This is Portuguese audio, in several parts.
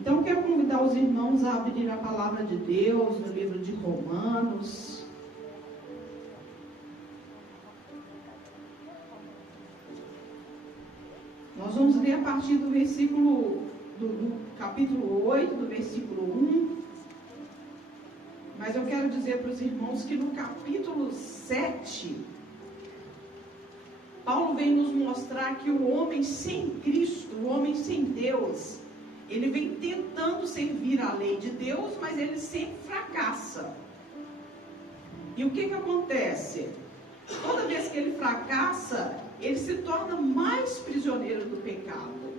Então, quero convidar os irmãos a abrir a palavra de Deus no livro de Romanos. Nós vamos ler a partir do versículo, do capítulo 8, do versículo 1. Mas eu quero dizer para os irmãos que no capítulo 7, Paulo vem nos mostrar que o homem sem Cristo, o homem sem Deus, ele vem tentando servir a lei de Deus, mas ele sempre fracassa. E o que acontece? Toda vez que ele fracassa, ele se torna mais prisioneiro do pecado.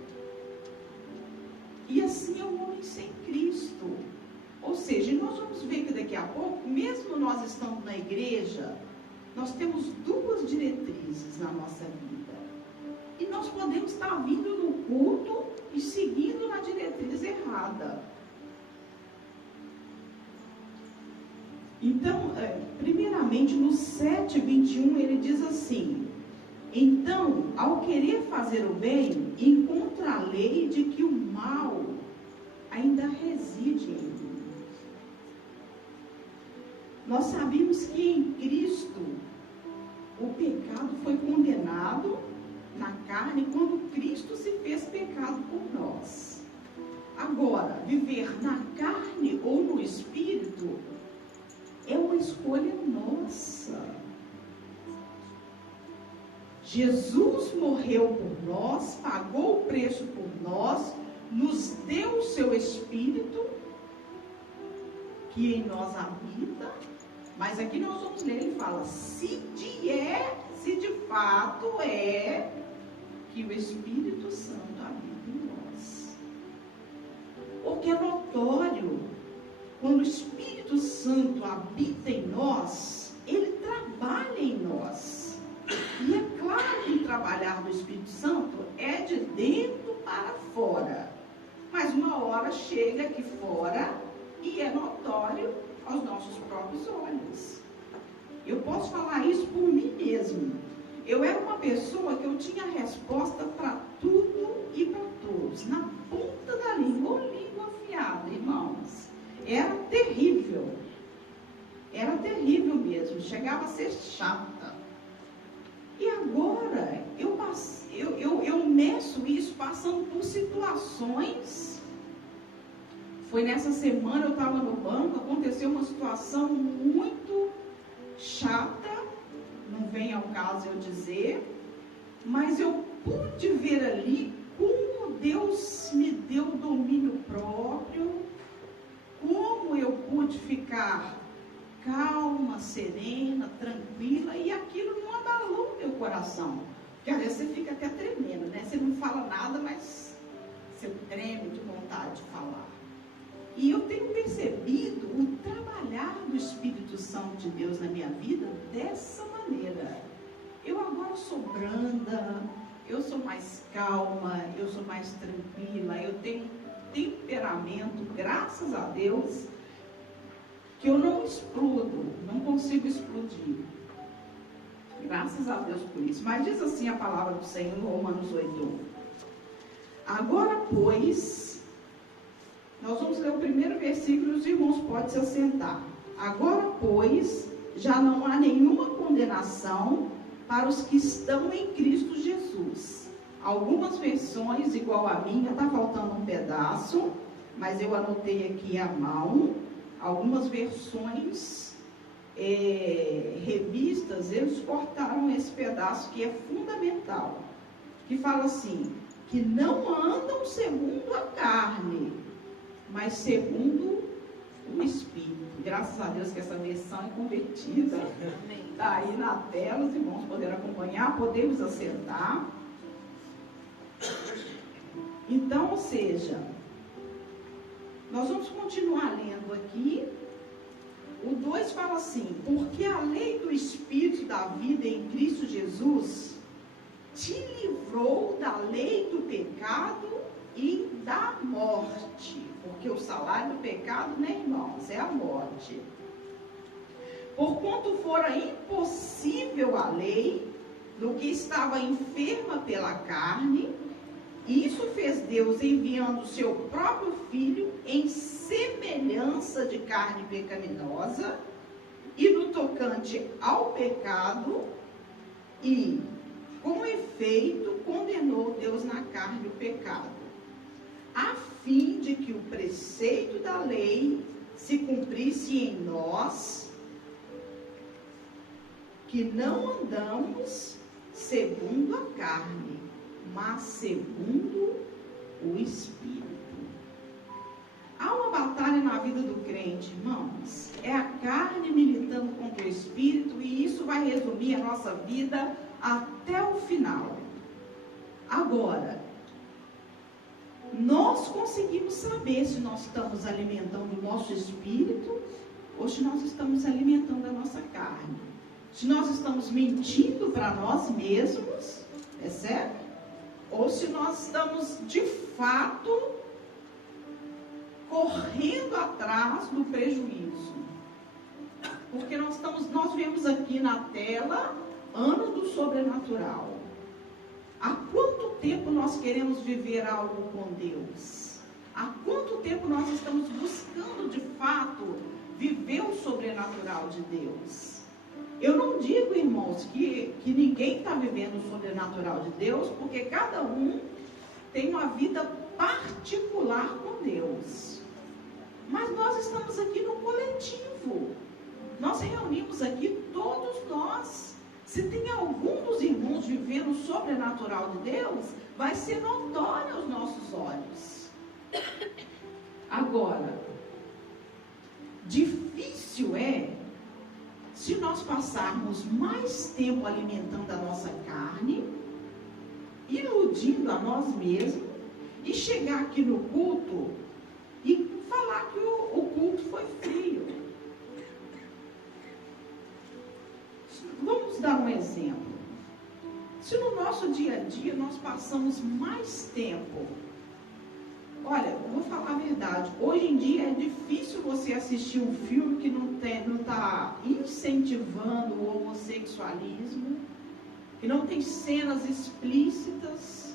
E assim é o homem sem Cristo. Ou seja, nós vamos ver que daqui a pouco, mesmo nós estando na igreja, nós temos duas diretrizes na nossa vida. E nós podemos estar vindo no culto e seguindo na diretriz errada. Então, primeiramente no 7:21 ele diz assim: então, ao querer fazer o bem, encontra a lei de que o mal ainda reside em mim. Nós sabemos que em Cristo o pecado foi condenado na carne quando Cristo se fez pecado por nós. Agora, viver na carne ou no espírito é uma escolha nossa. Jesus morreu por nós, pagou o preço por nós, nos deu o seu Espírito, que em nós habita. Mas aqui nós vamos ler, ele fala, se de fato é que o Espírito Santo habita em nós. Porque é notório, quando o Espírito Santo habita em nós, ele trabalha em nós. E é claro que o trabalhar do Espírito Santo é de dentro para fora. Mas uma hora chega aqui fora e é notório aos nossos próprios olhos. Eu posso falar isso por mim mesmo. Eu era uma pessoa que eu tinha resposta para tudo e para todos, na ponta da língua, ou língua afiada, irmãos. Era terrível mesmo, chegava a ser chata. E agora, eu meço isso passando por situações. Foi nessa semana, eu estava no banco, aconteceu uma situação muito chata, não vem ao caso eu dizer, mas eu pude ver ali como Deus me deu domínio próprio, como eu pude ficar calma, serena, tranquila, e aquilo não abalou meu coração. Porque às vezes você fica até tremendo, né? Você não fala nada, mas você treme de vontade de falar. E eu tenho percebido o trabalhar do Espírito Santo de Deus na minha vida dessa maneira. Eu agora sou branda, eu sou mais calma, eu sou mais tranquila, eu tenho temperamento, graças a Deus, que eu não explodo, não consigo explodir. Graças a Deus por isso. Mas diz assim a palavra do Senhor em Romanos 8:1. Agora, pois, nós vamos ler o primeiro versículo e os irmãos podem se assentar. Agora, pois, já não há nenhuma condenação para os que estão em Cristo Jesus. Algumas versões, igual a minha, está faltando um pedaço, mas eu anotei aqui à mão. Algumas versões revistas, eles cortaram esse pedaço que é fundamental, que fala assim, que não andam segundo a carne, mas segundo o Espírito. Graças a Deus que essa versão é convertida. Está aí na tela, os irmãos poderão acompanhar, podemos assentar. Então, ou seja, nós vamos continuar lendo aqui. O 2 fala assim, porque a lei do Espírito da vida em Cristo Jesus te livrou da lei do pecado e da morte. Porque o salário do pecado, né, irmãos, é a morte. Porquanto fora impossível a lei, do que estava enferma pela carne, Isso fez Deus enviando o seu próprio Filho em semelhança de carne pecaminosa e no tocante ao pecado, e, com efeito, condenou Deus na carne o pecado, a fim de que o preceito da lei se cumprisse em nós, que não andamos segundo a carne, mas segundo o Espírito. Há uma batalha na vida do crente, irmãos. É a carne militando contra o Espírito, e isso vai resumir a nossa vida até o final. Agora, nós conseguimos saber se nós estamos alimentando o nosso Espírito ou se nós estamos alimentando a nossa carne. Se nós estamos mentindo para nós mesmos, é certo? Ou se nós estamos de fato correndo atrás do prejuízo. Porque nós vemos aqui na tela Anos do Sobrenatural. Há quanto tempo nós queremos viver algo com Deus? Há quanto tempo nós estamos buscando de fato viver o sobrenatural de Deus? Eu não digo, irmãos, que ninguém está vivendo o sobrenatural de Deus, porque cada um tem uma vida particular com Deus. Mas nós estamos aqui no coletivo. Nós reunimos aqui todos nós. Se tem algum dos irmãos vivendo o sobrenatural de Deus, vai ser notório aos nossos olhos. Agora, difícil é se nós passarmos mais tempo alimentando a nossa carne, iludindo a nós mesmos, e chegar aqui no culto e falar que o culto foi frio. Vamos dar um exemplo. Se no nosso dia a dia nós passamos mais tempo, olha, eu vou falar a verdade, hoje em dia é difícil você assistir um filme que não está incentivando o homossexualismo, que não tem cenas explícitas.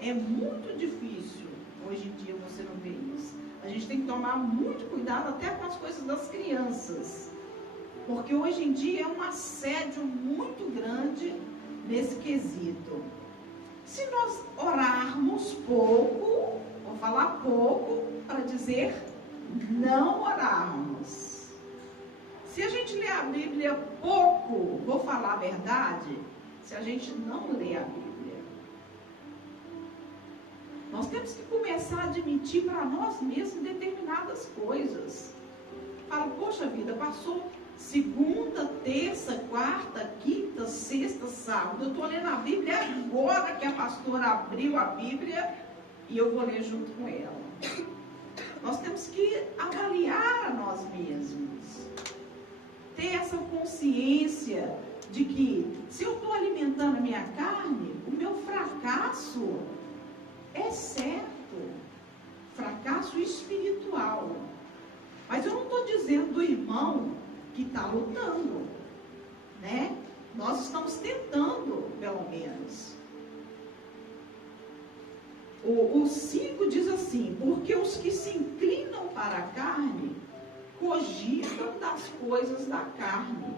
É muito difícil hoje em dia você não ver isso. A gente tem que tomar muito cuidado até com as coisas das crianças, porque hoje em dia é um assédio muito grande nesse quesito. Se nós orarmos pouco, vou falar pouco para dizer não orarmos. Se a gente lê a Bíblia pouco, vou falar a verdade, se a gente não lê a Bíblia. Nós temos que começar a admitir para nós mesmos determinadas coisas. Falo, poxa vida, passou segunda, terça, quarta, quinta, sexta, sábado. Eu estou lendo a Bíblia agora que a pastora abriu a Bíblia e eu vou ler junto com ela. Nós temos que avaliar a nós mesmos. Ter essa consciência de que se eu estou alimentando a minha carne, o meu fracasso é certo. Fracasso espiritual. Mas eu não estou dizendo do irmão que está lutando, né? Nós estamos tentando, pelo menos. O 5 diz assim: porque os que se inclinam para a carne cogitam das coisas da carne,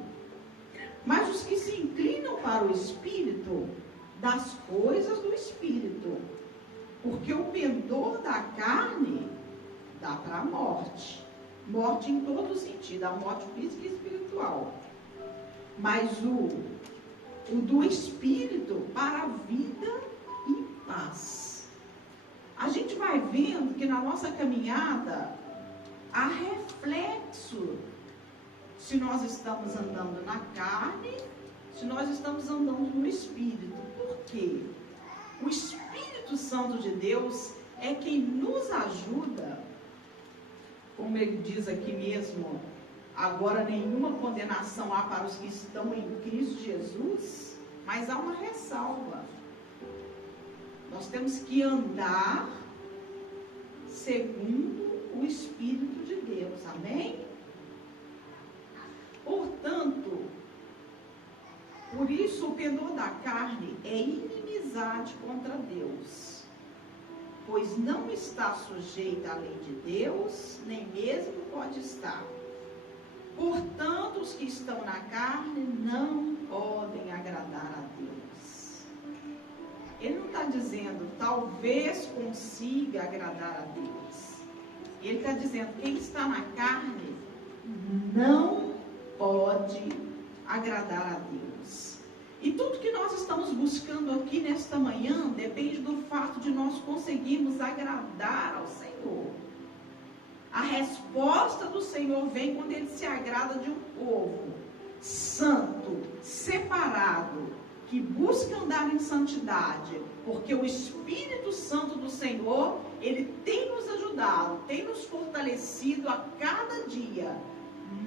mas os que se inclinam para o Espírito, das coisas do Espírito. Porque o pendor da carne dá para a morte. Morte em todo sentido, a morte física e espiritual. Mas o do Espírito para a vida e paz. A gente vai vendo que na nossa caminhada há reflexo se nós estamos andando na carne, se nós estamos andando no Espírito. Por quê? O Espírito Santo de Deus é quem nos ajuda, como ele diz aqui mesmo, agora nenhuma condenação há para os que estão em Cristo Jesus, mas há uma ressalva. Nós temos que andar segundo o Espírito de Deus, amém? Portanto, por isso o pendor da carne é inimizade contra Deus. pois não está sujeita à lei de Deus, nem mesmo pode estar. Portanto, os que estão na carne não podem agradar a Deus. Ele não está dizendo, talvez consiga agradar a Deus. Ele está dizendo, quem está na carne não pode agradar a Deus. E tudo que nós estamos buscando aqui nesta manhã depende do fato de nós conseguirmos agradar ao Senhor. A resposta do Senhor vem quando Ele se agrada de um povo santo, separado, que busca andar em santidade, porque o Espírito Santo do Senhor, Ele tem nos ajudado, tem nos fortalecido a cada dia,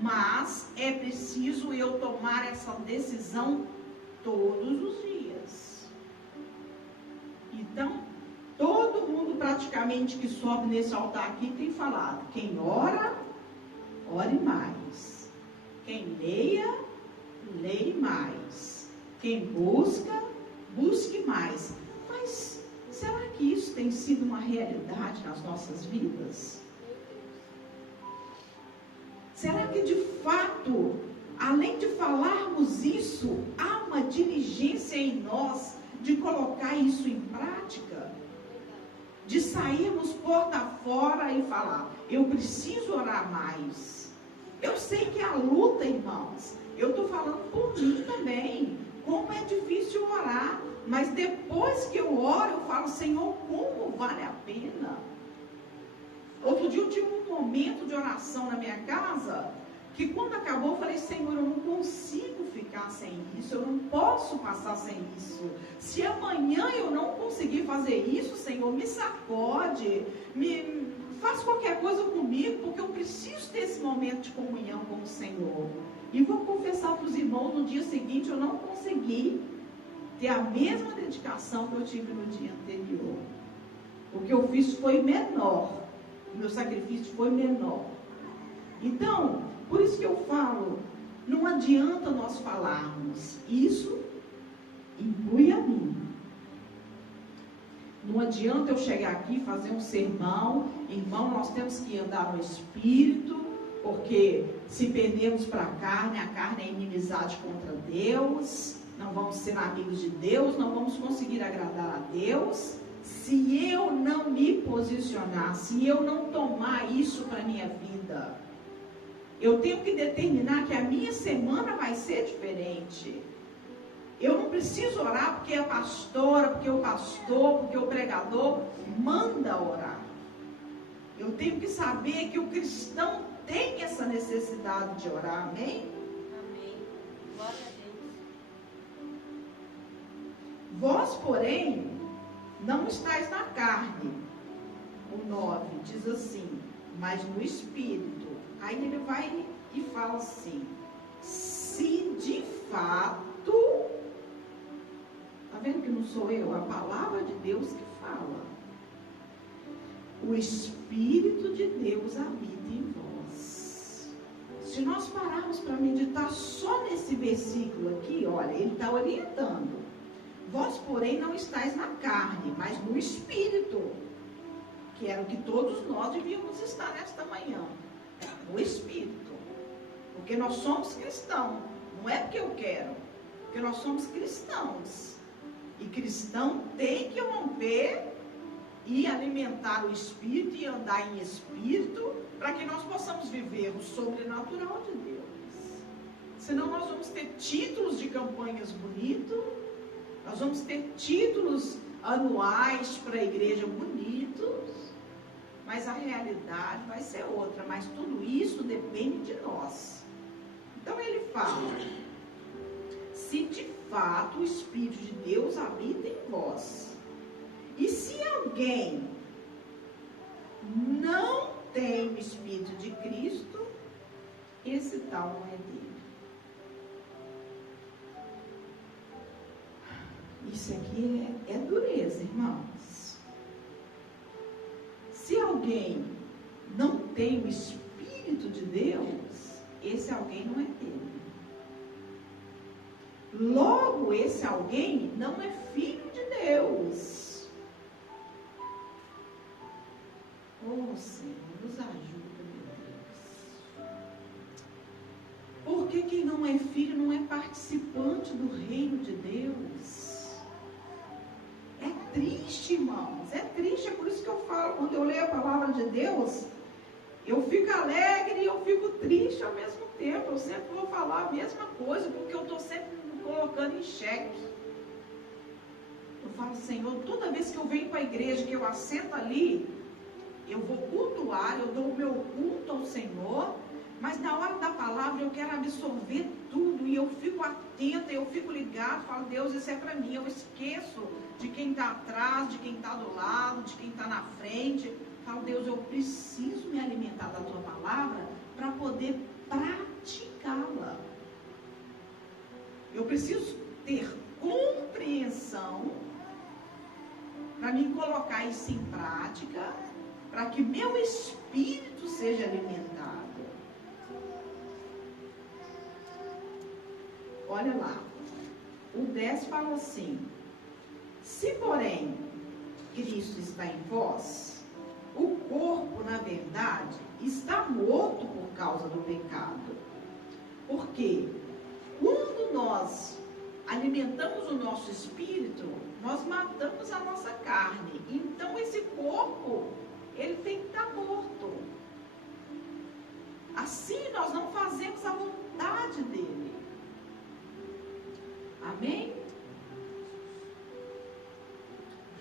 mas é preciso eu tomar essa decisão todos os dias. Então, todo mundo praticamente que sobe nesse altar aqui tem falado, quem ora, ore mais. Quem leia, leia mais. Quem busca, busque mais. Mas será que isso tem sido uma realidade nas nossas vidas? Será que de fato, além de falarmos isso, há uma diligência em nós de colocar isso em prática? De sairmos porta fora e falar, eu preciso orar mais. Eu sei que há luta, irmãos. Eu estou falando por mim também. Como é difícil orar. Mas depois que eu oro, eu falo, Senhor, como vale a pena? Outro dia eu tive um momento de oração na minha casa, que quando acabou eu falei, Senhor, eu não consigo ficar sem isso, eu não posso passar sem isso. Se amanhã eu não conseguir fazer isso, Senhor, me sacode, faz qualquer coisa comigo, porque eu preciso ter esse momento de comunhão com o Senhor. E vou confessar para os irmãos, no dia seguinte eu não consegui ter a mesma dedicação que eu tive no dia anterior. O que eu fiz foi menor, o meu sacrifício foi menor. Então, por isso que eu falo, não adianta nós falarmos, isso inclui a mim. Não adianta eu chegar aqui e fazer um sermão, irmão, nós temos que andar no Espírito, porque se perdermos para a carne é inimizade contra Deus, não vamos ser amigos de Deus, não vamos conseguir agradar a Deus, se eu não me posicionar, se eu não tomar isso para a minha vida. Eu tenho que determinar que a minha semana vai ser diferente. Eu não preciso orar porque a pastora, porque o pastor, porque o pregador manda orar. Eu tenho que saber que o cristão tem essa necessidade de orar, amém? Amém. Glória a Deus. Vós, porém, não estáis na carne. O 9 diz assim, mas no Espírito. Aí ele vai e fala assim, se de fato, tá vendo que não sou eu, a palavra de Deus que fala, o Espírito de Deus habita em vós. Se nós pararmos para meditar só nesse versículo aqui, olha, ele está orientando, vós porém não estáis na carne, mas no Espírito, que era o que todos nós devíamos estar nesta manhã. No Espírito, porque nós somos cristãos, não é porque eu quero, porque nós somos cristãos, e cristão tem que romper e alimentar o Espírito e andar em Espírito, para que nós possamos viver o sobrenatural de Deus. Senão nós vamos ter títulos de campanhas bonitos, nós vamos ter títulos anuais para a igreja bonitos, mas a realidade vai ser outra, mas tudo isso depende de nós. Então ele fala, se de fato o Espírito de Deus habita em vós, e se alguém não tem o Espírito de Cristo, esse tal não é dele. Isso aqui é dureza, irmãos. Se alguém não tem o Espírito de Deus, esse alguém não é dele. Logo, esse alguém não é filho de Deus. Oh, Senhor, nos ajuda, meu Deus. Porque quem não é filho não é participante do reino de Deus. É triste, irmãos, é triste. É por isso que eu falo, quando eu leio a palavra de Deus, eu fico alegre e eu fico triste ao mesmo tempo. Eu sempre vou falar a mesma coisa, porque eu estou sempre me colocando em xeque. Eu falo, Senhor, toda vez que eu venho para a igreja, que eu assento ali, eu vou cultuar, eu dou o meu culto ao Senhor, mas na hora da palavra eu quero absorver tudo, e eu fico atenta, eu fico ligado, falo, Deus, isso é para mim. Eu esqueço de quem está atrás, de quem está do lado, de quem está na frente. Falo, Deus, eu preciso me alimentar da tua palavra para poder praticá-la. Eu preciso ter compreensão para me colocar isso em prática, para que meu espírito seja alimentado. Olha lá, o 10 fala assim: se porém Cristo está em vós, o corpo, na verdade, está morto por causa do pecado. Porque quando nós alimentamos o nosso espírito, nós matamos a nossa carne. Então esse corpo, ele tem que estar morto. Assim nós não fazemos a vontade dele. Amém?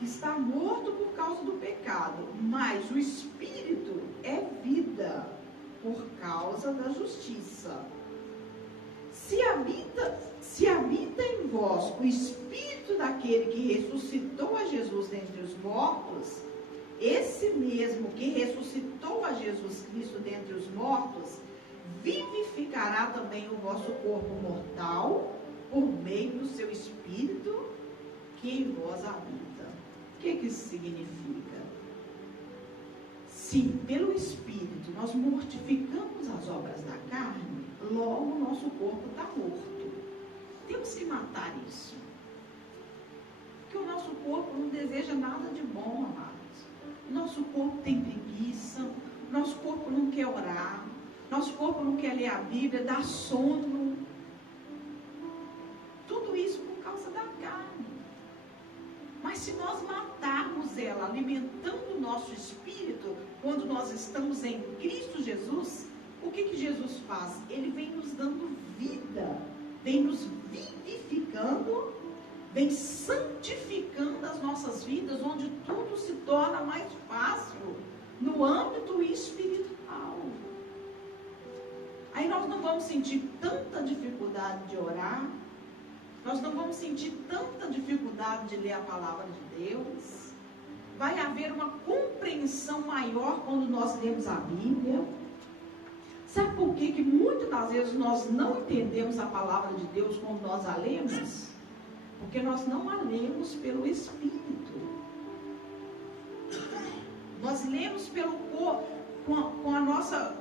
Está morto por causa do pecado, mas o espírito é vida por causa da justiça. Se habita em vós o espírito daquele que ressuscitou a Jesus dentre os mortos, esse mesmo que ressuscitou a Jesus Cristo dentre os mortos, vivificará também o vosso corpo mortal por meio do seu espírito que em vós habita. O que isso significa? Se pelo espírito nós mortificamos as obras da carne, logo o nosso corpo está morto. Temos que matar isso. Porque o nosso corpo não deseja nada de bom, amados. O nosso corpo tem preguiça, o nosso corpo não quer orar, nosso corpo não quer ler a Bíblia, dá sono. Tudo isso por causa da carne. Mas se nós matarmos ela, alimentando o nosso espírito, quando nós estamos em Cristo Jesus, o que Jesus faz? Ele vem nos dando vida, vem nos vivificando, vem santificando as nossas vidas, onde tudo se torna mais fácil no âmbito espiritual. Aí nós não vamos sentir tanta dificuldade de orar, nós não vamos sentir tanta dificuldade de ler a palavra de Deus. Vai haver uma compreensão maior quando nós lemos a Bíblia. Sabe por que muitas das vezes nós não entendemos a palavra de Deus quando nós a lemos? Porque nós não a lemos pelo Espírito. Nós lemos pelo corpo, com a nossa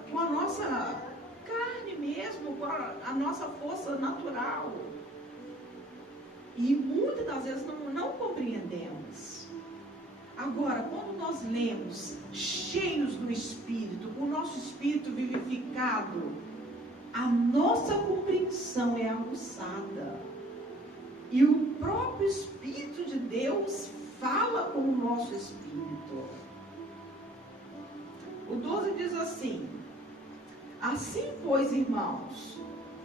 carne mesmo, com a nossa força natural. E muitas das vezes não compreendemos. Agora, quando nós lemos cheios do Espírito, com o nosso espírito vivificado, a nossa compreensão é aguçada. E o próprio Espírito de Deus fala com o nosso espírito. O 12 diz assim: assim, pois, irmãos,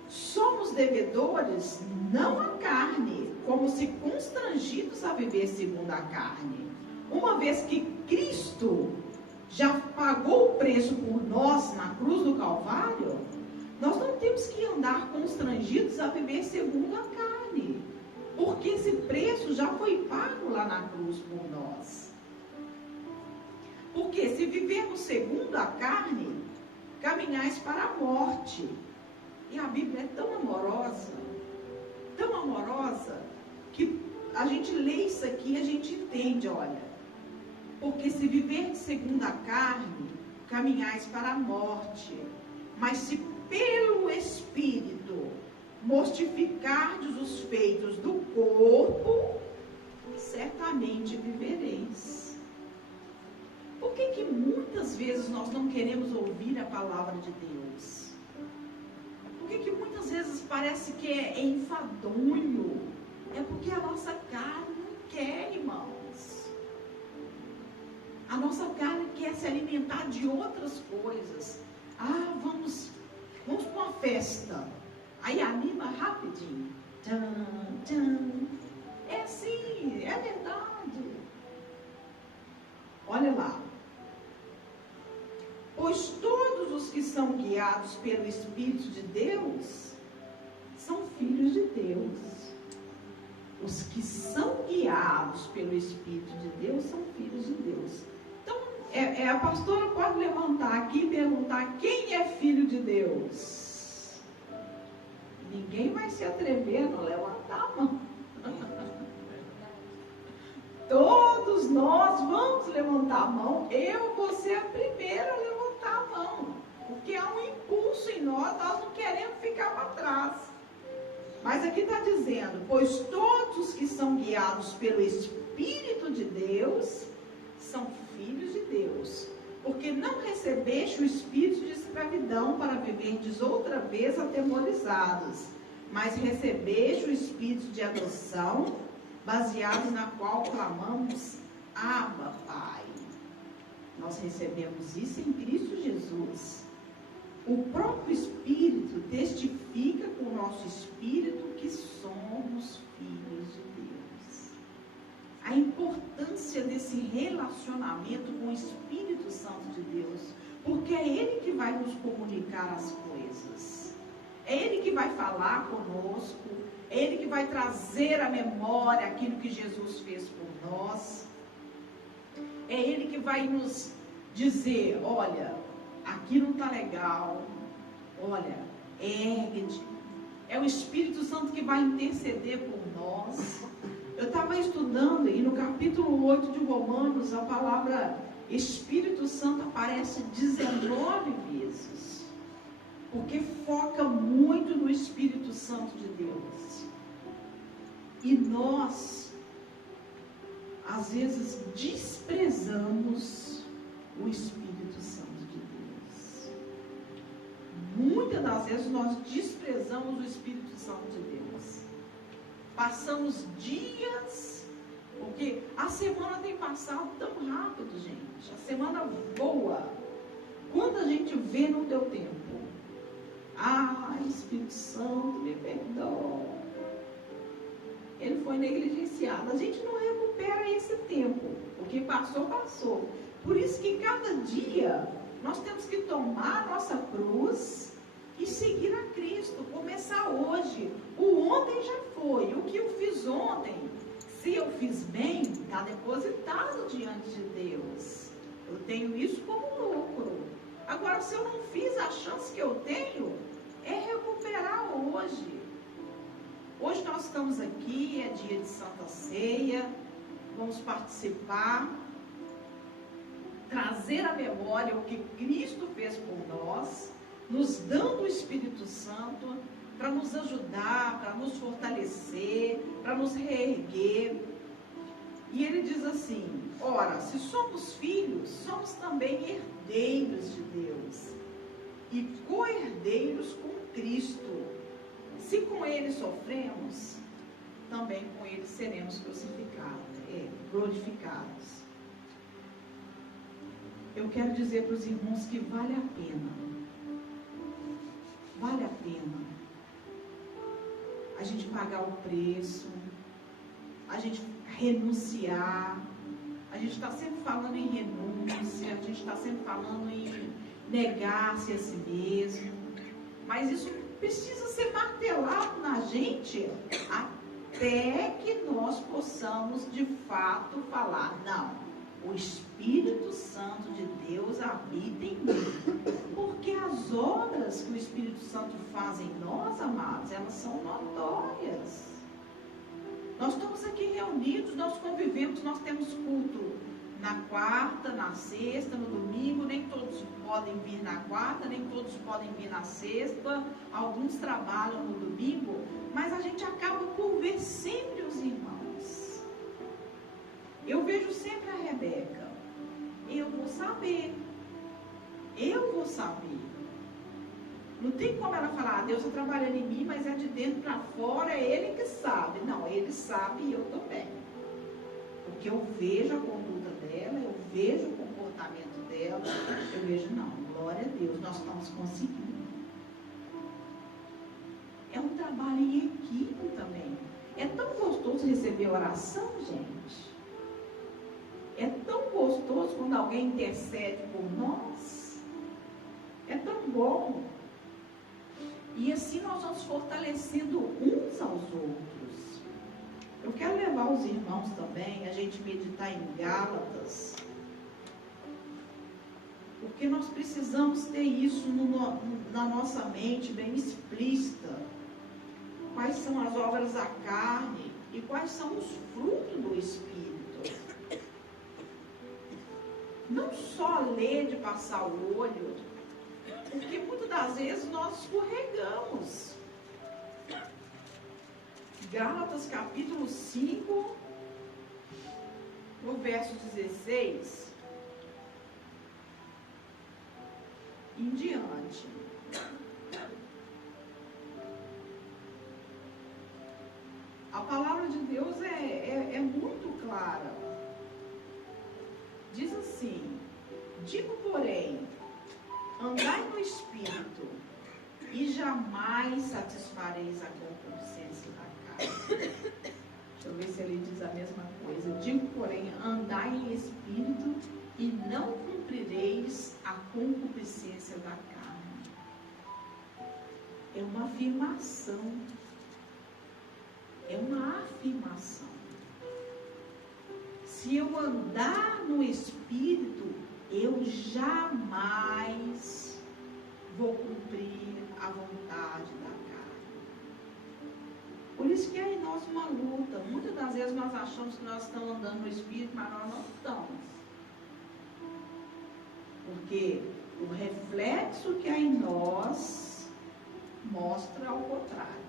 somos devedores não à carne, como se constrangidos a viver segundo a carne. Uma vez que Cristo já pagou o preço por nós na cruz do Calvário, nós não temos que andar constrangidos a viver segundo a carne, porque esse preço já foi pago lá na cruz por nós. Porque se vivermos segundo a carne, caminhais para a morte. E a Bíblia é tão amorosa, que a gente lê isso aqui e a gente entende, olha. Porque se viver segundo a carne, caminhais para a morte. Mas se pelo Espírito mortificardes os feitos do corpo, certamente vivereis. Por que muitas vezes nós não queremos ouvir a palavra de Deus? Por que muitas vezes parece que é enfadonho? É porque a nossa carne não quer, irmãos. A nossa carne quer se alimentar de outras coisas. Ah, vamos para uma festa. Aí anima rapidinho. Tchan, tchan. É assim, é verdade. Olha lá. Pois todos os que são guiados pelo Espírito de Deus são filhos de Deus. Os que são guiados pelo Espírito de Deus são filhos de Deus. Então, a pastora pode levantar aqui e perguntar: quem é filho de Deus? Ninguém vai se atrever a não levantar a mão. Todos nós vamos levantar a mão. Eu vou ser a primeira a levantar a mão. Porque há um impulso em nós não queremos ficar para trás. Mas aqui está dizendo: pois todos que são guiados pelo Espírito de Deus são filhos de Deus. Porque não recebeste o espírito de escravidão para viverdes outra vez atemorizados, mas recebeste o espírito de adoção, baseado na qual clamamos: Abba, Pai. Nós recebemos isso em Cristo Jesus. O próprio Espírito testifica com o nosso espírito que somos filhos de Deus. A importância desse relacionamento com o Espírito Santo de Deus, porque é Ele que vai nos comunicar as coisas. É Ele que vai falar conosco. É Ele que vai trazer à memória aquilo que Jesus fez por nós. É Ele que vai nos dizer: olha, aqui não está legal. Olha, ergue-te. É o Espírito Santo que vai interceder por nós. Eu estava estudando e no capítulo 8 de Romanos a palavra Espírito Santo aparece 19 vezes. Porque foca muito no Espírito Santo de Deus. E nós, às vezes, desprezamos o Espírito Santo de Deus. Muitas das vezes nós desprezamos o Espírito Santo de Deus. Passamos dias, porque a semana tem passado tão rápido, gente. A semana voa. Quando a gente vê, não deu tempo. Ah, Espírito Santo, me perdoa. Ele foi negligenciado. A gente não recupera esse tempo. O que passou, passou. Por isso que cada dia nós temos que tomar a nossa cruz e seguir a Cristo. Começar hoje. O ontem já foi. O que eu fiz ontem, se eu fiz bem, está depositado diante de Deus. Eu tenho isso como lucro. Agora, se eu não fiz, a chance que eu tenho é recuperar hoje. Hoje nós estamos aqui, é dia de Santa Ceia, vamos participar, trazer à memória o que Cristo fez por nós, nos dando o Espírito Santo para nos ajudar, para nos fortalecer, para nos reerguer. E ele diz assim: ora, se somos filhos, somos também herdeiros de Deus e co-herdeiros com Cristo. Se com Ele sofremos, também com Ele seremos glorificados. Eu quero dizer para os irmãos que vale a pena a gente pagar o preço, a gente renunciar. A gente está sempre falando em renúncia, a gente está sempre falando em negar-se a si mesmo, mas isso precisa ser martelado na gente até que nós possamos de fato falar: não, o Espírito Santo de Deus habita em mim. Porque as obras que o Espírito Santo faz em nós, amados, elas são notórias. Nós estamos aqui reunidos, nós convivemos, nós temos culto na quarta, na sexta, no domingo. Nem todos podem vir na quarta, nem todos podem vir na sexta. Alguns trabalham no domingo, mas a gente acaba por ver sempre os irmãos. Eu vejo sempre a Rebeca. eu vou saber. Eu vou saber. Não tem como ela falar, Deus está trabalhando em mim, mas é de dentro para fora, é Ele que sabe. Não, Ele sabe e eu também. Porque eu vejo a conduta dela, eu vejo o comportamento dela, eu vejo, não, glória a Deus, nós estamos conseguindo. É um trabalho em equipe também. É tão gostoso receber oração, gente. É tão gostoso quando alguém intercede por nós. É tão bom. E assim nós vamos fortalecendo uns aos outros. Eu quero levar os irmãos também a gente meditar em Gálatas. Porque nós precisamos ter isso na nossa mente bem explícita. Quais são as obras da carne e quais são os frutos do Espírito. Não só ler de passar o olho, porque muitas das vezes nós escorregamos. Gálatas capítulo 5, no verso 16 em diante. A palavra de Deus é muito clara. Diz assim: digo, porém, andai no Espírito, e jamais satisfareis a concupiscência da carne. Deixa eu ver se ele diz a mesma coisa. Digo, porém, andai em Espírito, e não cumprireis a concupiscência da carne. É uma afirmação. É uma afirmação. Se eu andar no Espírito, eu jamais vou cumprir a vontade da carne. Por isso que é em nós uma luta. Muitas das vezes nós achamos que nós estamos andando no Espírito, mas nós não estamos. Porque o reflexo que há em nós mostra ao contrário.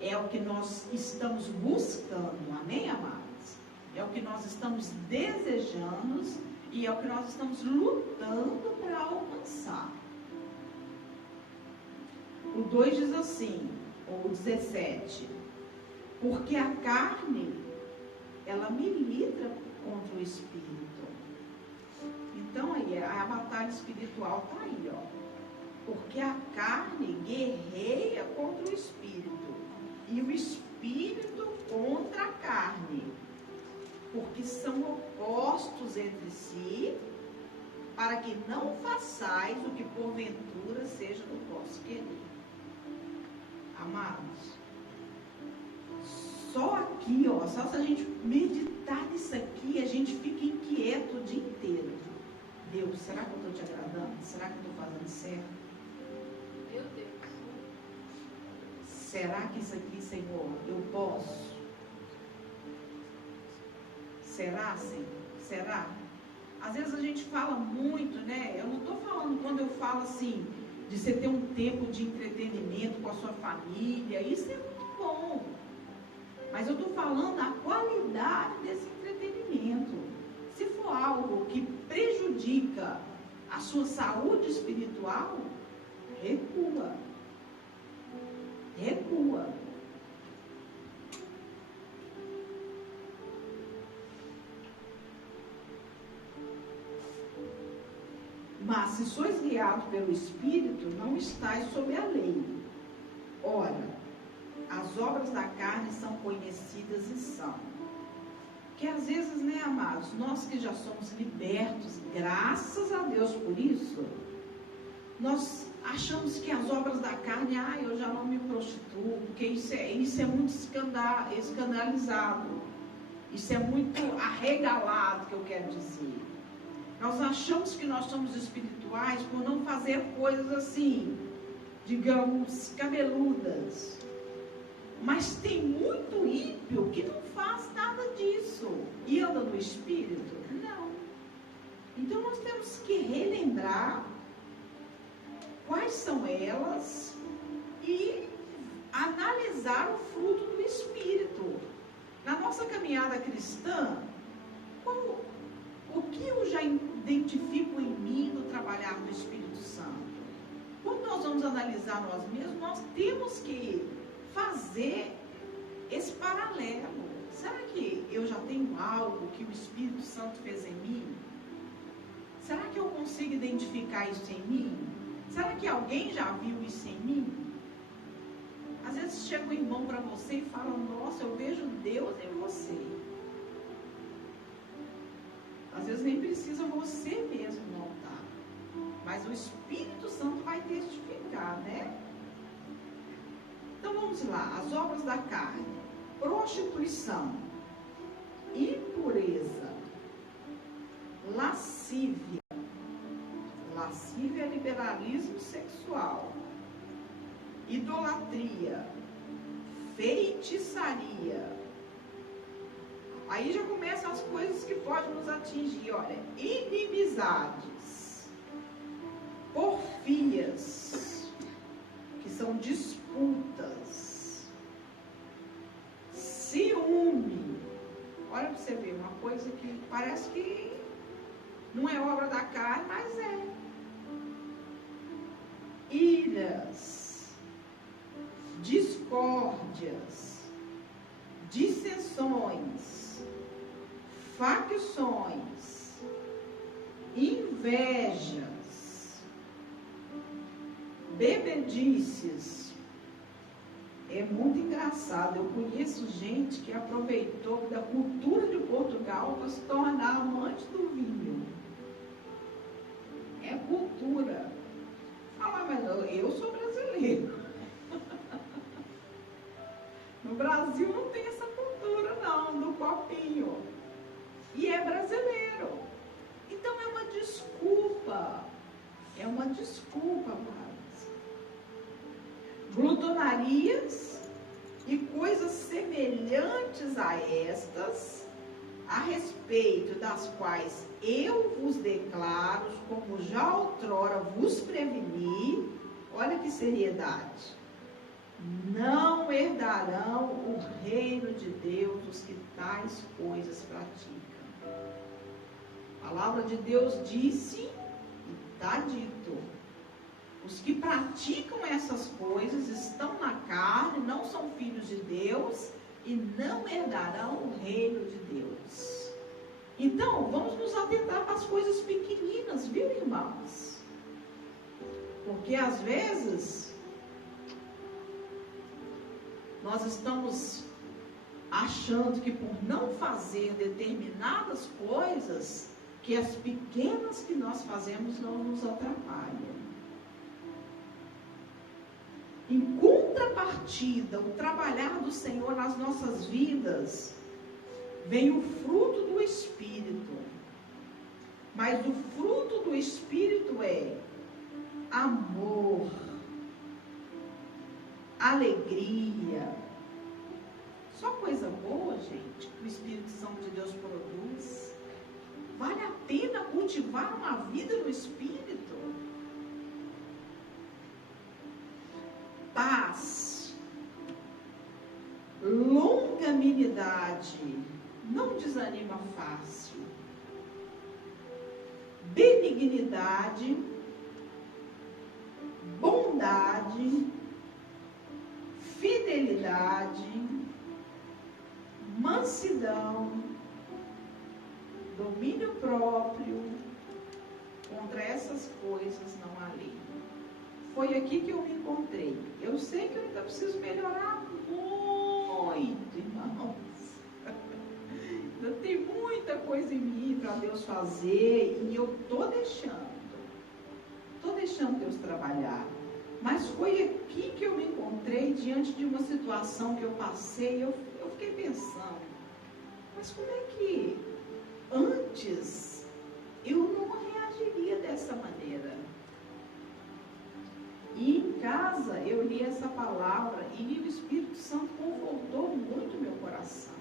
É o que nós estamos buscando, amém, amados? É o que nós estamos desejando e é o que nós estamos lutando para alcançar. O 2 diz assim, ou 17: porque a carne, ela milita contra o Espírito. Então aí, a batalha espiritual está aí, ó. Porque a carne guerreia contra o Espírito. E o Espírito contra a carne, porque são opostos entre si, para que não façais o que porventura seja do vosso querer. Amados, só aqui, ó, só se a gente meditar nisso aqui, a gente fica inquieto o dia inteiro. Deus, será que eu estou te agradando? Será que eu estou fazendo certo? Meu Deus. Será que isso aqui, Senhor, eu posso? Será, Senhor? Será? Às vezes a gente fala muito, né? Eu não estou falando quando eu falo assim, de você ter um tempo de entretenimento com a sua família. Isso é muito bom. Mas eu estou falando da qualidade desse entretenimento. Se for algo que prejudica a sua saúde espiritual, recua. Recua. Mas se sois guiados pelo Espírito, não estáis sob a lei. Ora, as obras da carne são conhecidas e são. Que às vezes, né, amados, nós que já somos libertos, graças a Deus por isso, nós achamos que as obras da carne, eu já não me prostituo, porque isso é muito escandalizado. Isso é muito arregalado, que eu quero dizer. Nós achamos que nós somos espirituais por não fazer coisas assim, digamos, cabeludas. Mas tem muito ímpio que não faz nada disso. E anda no Espírito? Não. Então nós temos que relembrar quais são elas e analisar o fruto do Espírito. Na nossa caminhada cristã, qual O que eu já identifico em mim no trabalhar do Espírito Santo? Quando nós vamos analisar nós mesmos, nós temos que fazer esse paralelo. Será que eu já tenho algo que o Espírito Santo fez em mim? Será que eu consigo identificar isso em mim? Será que alguém já viu isso em mim? Às vezes chega um irmão para você e fala: nossa, eu vejo Deus em você. Às vezes nem precisa você mesmo notar, mas o Espírito Santo vai testificar, né? Então vamos lá, as obras da carne: prostituição, impureza, lascívia. Lascívia é liberalismo sexual, idolatria, feitiçaria. Aí já começam as coisas que podem nos atingir, olha: inimizades, porfias, que são disputas, ciúme. Olha para você ver, uma coisa que parece que não é obra da carne, mas é. Iras, discórdias, dissensões, facções, invejas, bebedices. É muito engraçado. Eu conheço gente que aproveitou da cultura de Portugal para se tornar amante do vinho. É cultura. Ah, mas eu sou brasileiro. No Brasil não tem essa cultura não, do copinho. E é brasileiro. Então é uma desculpa. É uma desculpa, amados. Glutonarias e coisas semelhantes a estas, a respeito das quais eu vos declaro, como já outrora vos preveni. Olha que seriedade: não herdarão o reino de Deus os que tais coisas praticam. A palavra de Deus disse e está dito: os que praticam essas coisas estão na carne, não são filhos de Deus e não herdarão o reino de Deus. Então, vamos nos atentar para as coisas pequeninas, viu, irmãos? Porque às vezes nós estamos achando que por não fazer determinadas coisas, que as pequenas que nós fazemos não nos atrapalham. Em contrapartida, o trabalhar do Senhor nas nossas vidas, vem o fruto do Espírito. Mas o fruto do Espírito é amor, alegria. Só coisa boa, gente, que o Espírito Santo de Deus produz. Vale a pena cultivar uma vida no Espírito. Paz, longanimidade, não desanima fácil, benignidade, bondade, fidelidade, mansidão, domínio próprio. Contra essas coisas não há lei. Foi aqui que eu me encontrei. Eu sei que eu ainda preciso melhorar muito, irmãos. Ainda tem muita coisa em mim para Deus fazer e eu estou deixando Deus trabalhar. Mas foi aqui que eu me encontrei diante de uma situação que eu passei. Eu fiquei pensando, mas como é que antes eu não reagiria dessa maneira? E em casa eu li essa palavra e o Espírito Santo confortou muito meu coração.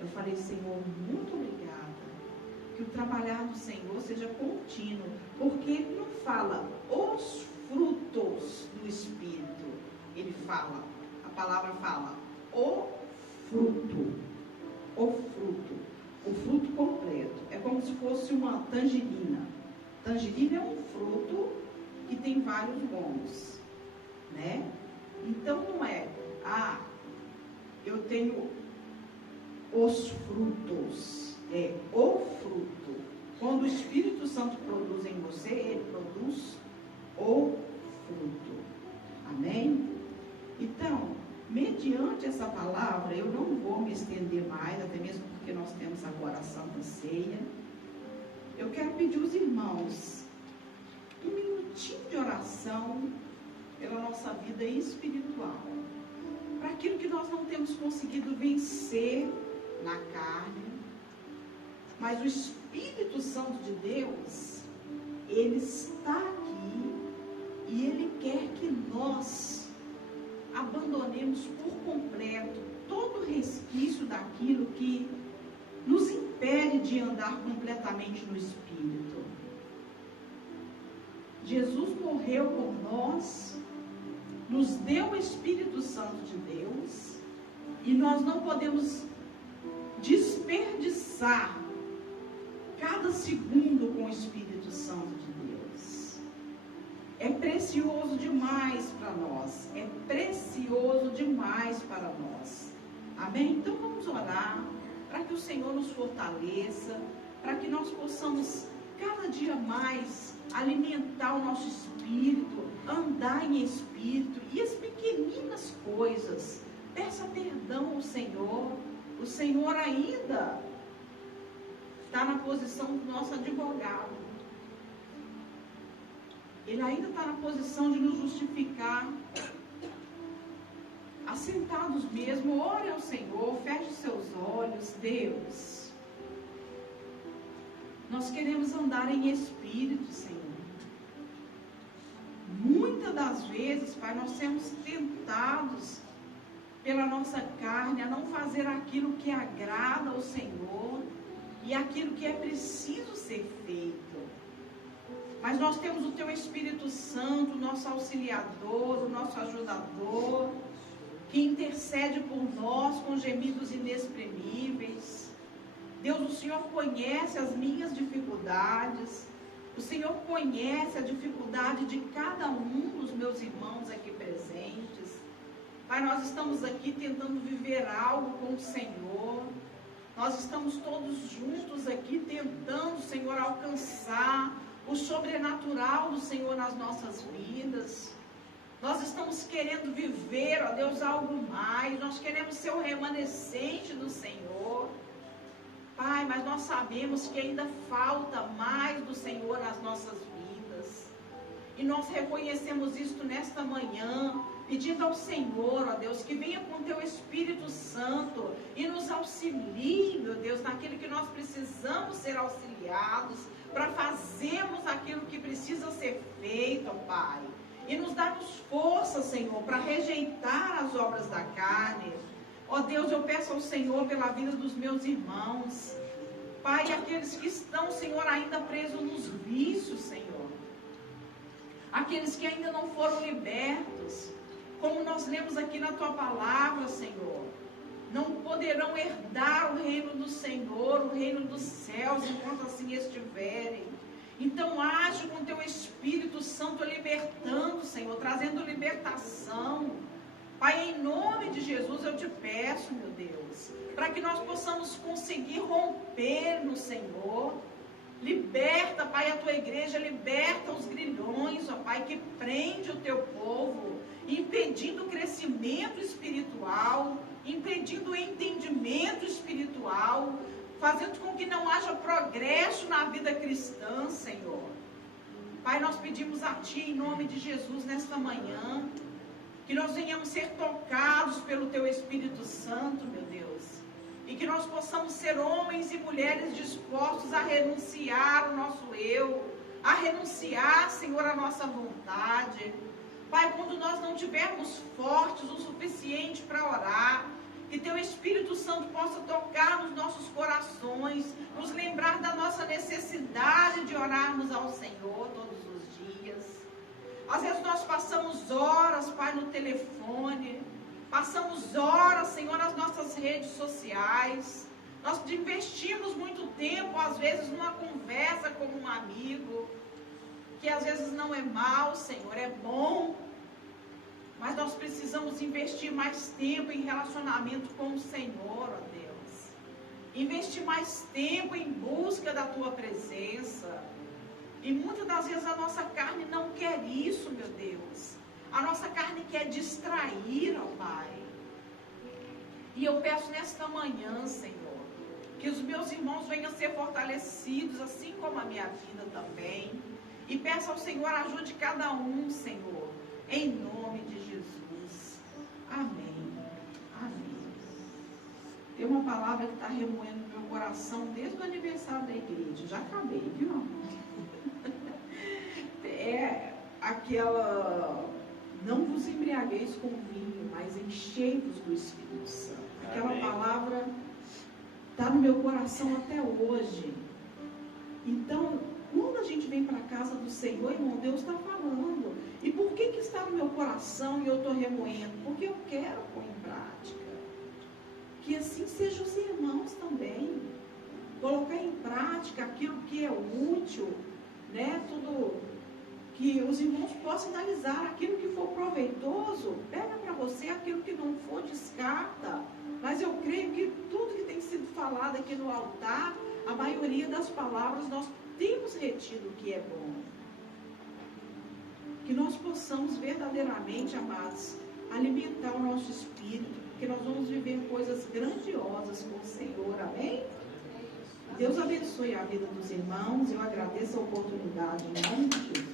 Eu falei: Senhor, muito obrigada. Que o trabalhar do Senhor seja contínuo, porque Ele não fala os frutos do Espírito. Ele fala, a palavra fala, o fruto. O fruto completo. É como se fosse uma tangerina. Tangerina é um fruto que tem vários gomos, né? Então não é, eu tenho os frutos, é o fruto. Quando o Espírito Santo produz em você, ele produz o fruto. Amém? Então, mediante essa palavra, eu não vou me estender mais, até mesmo porque nós temos agora a Santa Ceia. Eu quero pedir aos irmãos um minutinho de oração pela nossa vida espiritual, para aquilo que nós não temos conseguido vencer na carne, mas o Espírito Santo de Deus, ele está aqui e ele quer que nós abandonemos por completo todo resquício daquilo que nos impede de andar completamente no Espírito. Jesus morreu por nós, nos deu o Espírito Santo de Deus, e nós não podemos desperdiçar cada segundo com o Espírito Santo de Deus. É precioso demais para nós, é precioso demais para nós. Amém? Então vamos orar para que o Senhor nos fortaleça, para que nós possamos cada dia mais alimentar o nosso espírito, andar em espírito, e as pequeninas coisas. Peça perdão ao Senhor. O Senhor ainda está na posição do nosso advogado. Ele ainda está na posição de nos justificar. Assentados mesmo, ore ao Senhor, feche os seus olhos. Deus, nós queremos andar em espírito, Senhor. Muitas das vezes, Pai, nós somos tentados pela nossa carne a não fazer aquilo que agrada ao Senhor e aquilo que é preciso ser feito. Mas nós temos o Teu Espírito Santo, o nosso auxiliador, o nosso ajudador, que intercede por nós com gemidos inexprimíveis. Deus, o Senhor conhece as minhas dificuldades, o Senhor conhece a dificuldade de cada um dos meus irmãos aqui presentes. Pai, nós estamos aqui tentando viver algo com o Senhor. Nós estamos todos juntos aqui tentando, Senhor, alcançar o sobrenatural do Senhor nas nossas vidas. Nós estamos querendo viver, ó Deus, algo mais. Nós queremos ser o remanescente do Senhor. Pai, mas nós sabemos que ainda falta mais do Senhor nas nossas vidas. E nós reconhecemos isto nesta manhã, pedindo ao Senhor, ó Deus, que venha com Teu Espírito Santo e nos auxilie, meu Deus, naquilo que nós precisamos ser auxiliados, para fazermos aquilo que precisa ser feito, ó Pai. E nos dá-nos força, Senhor, para rejeitar as obras da carne. Ó Deus, eu peço ao Senhor pela vida dos meus irmãos. Pai, aqueles que estão, Senhor, ainda presos nos vícios, Senhor. Aqueles que ainda não foram libertos. Como nós lemos aqui na Tua palavra, Senhor. Não poderão herdar o reino do Senhor, o reino dos céus, enquanto assim estiverem. Então age com Teu Espírito Santo libertando, Senhor, trazendo libertação. Pai, em nome de Jesus eu te peço, meu Deus, para que nós possamos conseguir romper no Senhor. Liberta, Pai, a Tua igreja, liberta os grilhões, ó Pai, que prende o Teu povo, impedindo o crescimento espiritual, impedindo o entendimento espiritual, fazendo com que não haja progresso na vida cristã, Senhor. Pai, nós pedimos a Ti, em nome de Jesus, nesta manhã, que nós venhamos ser tocados pelo Teu Espírito Santo, meu Deus, e que nós possamos ser homens e mulheres dispostos a renunciar o nosso eu, a renunciar, Senhor, a nossa vontade. Pai, quando nós não tivermos fortes o suficiente para orar, que Teu Espírito Santo possa tocar nos nossos corações, nos lembrar da nossa necessidade de orarmos ao Senhor todos os dias. Às vezes nós passamos horas, Pai, no telefone, passamos horas, Senhor, nas nossas redes sociais, Nós investimos muito tempo, às vezes, numa conversa com um amigo, que às vezes não é mal, Senhor, é bom. Mas nós precisamos investir mais tempo em relacionamento com o Senhor, ó Deus. Investir mais tempo em busca da Tua presença. E muitas das vezes a nossa carne não quer isso, meu Deus. A nossa carne quer distrair, ó Pai. E eu peço nesta manhã, Senhor, que os meus irmãos venham a ser fortalecidos, assim como a minha vida também. E peço ao Senhor, ajude cada um, Senhor, em nome de Jesus. Amém. Amém. Tem uma palavra que está remoendo no meu coração desde o aniversário da igreja. Já acabei, viu, amor? É aquela: não vos embriagueis com vinho, mas enchei-vos do Espírito Santo. Aquela Amém. palavra está no meu coração até hoje. Então, quando a gente vem para a casa do Senhor, irmão, Deus está falando. E por que está no meu coração e eu estou remoendo? Porque eu quero pôr em prática. Que assim sejam os irmãos também. Colocar em prática aquilo que é útil, né? Tudo que os irmãos possam analisar. Aquilo que for proveitoso, pega para você. Aquilo que não for, descarta. Mas eu creio que tudo que tem sido falado aqui no altar, a maioria das palavras nós temos retido o que é bom. Que nós possamos verdadeiramente, amados, alimentar o nosso espírito, porque nós vamos viver coisas grandiosas com o Senhor, amém? Deus abençoe a vida dos irmãos. Eu agradeço a oportunidade em nome de Jesus.